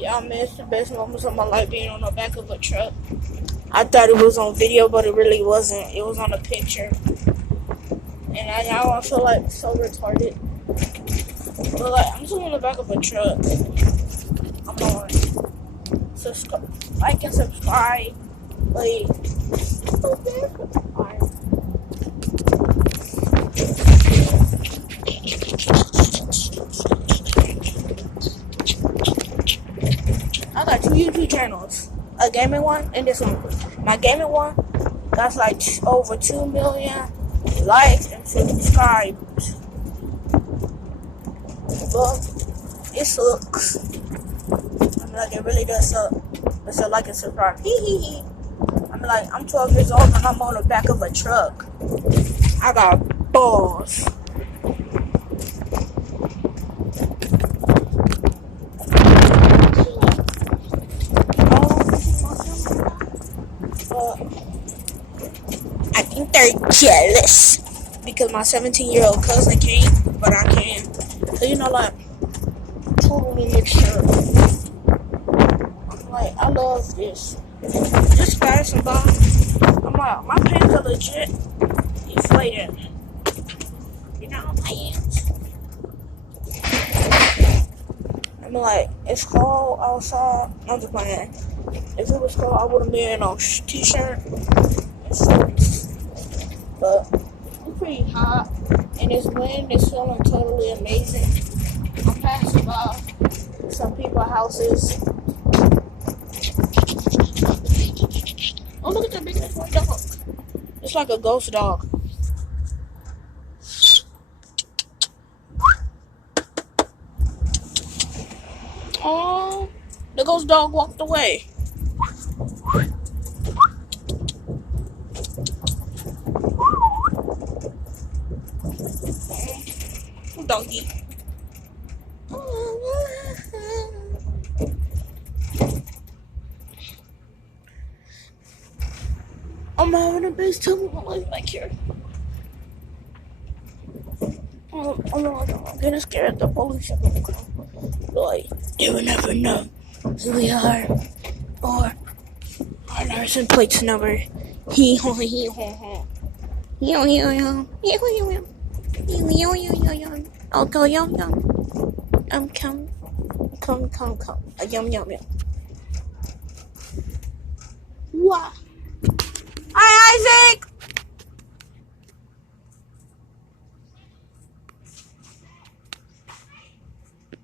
Yeah, I missed the best moments of my life being on the back of a truck. I thought it was on video, but it really wasn't. It was on a picture. And now I feel like so retarded. But like, I'm still on the back of a truck. I'm on. Like and subscribe. Like, alright. I got two YouTube channels, a gaming one and this one. My gaming one got like over 2 million likes and subscribers. But it sucks. I mean, like, it really does suck. It's a like and subscribe. Hee. I'm like, I'm 12 years old and I'm on the back of a truck. I got balls. I think they're jealous because my 17-year-old cousin came, but I can't. So, you know, like, totally mixed up. I'm like, I love this. Just passing by, I'm like, my pants are legit inflated. You know, my hands. I'm like, it's cold outside. I'm just playing. If it was cold, I would have been on t-shirt and shorts. But it's pretty hot, and this wind is feeling totally amazing. I'm passing by some people's houses. Oh, look at that big ass white dog. It's like a ghost dog. Oh, the ghost dog walked away. Doggy. I'm having the best time of my life back here. I'm getting scared the police are gonna come. Like, they will never know who we are or our license plate number. Hee haw hee haw haw. Yo yo yo. Yo yo yo. Yo yo yo yo. I'll go yum yum. Come. Yum yum yum. Wow. Hi Isaac.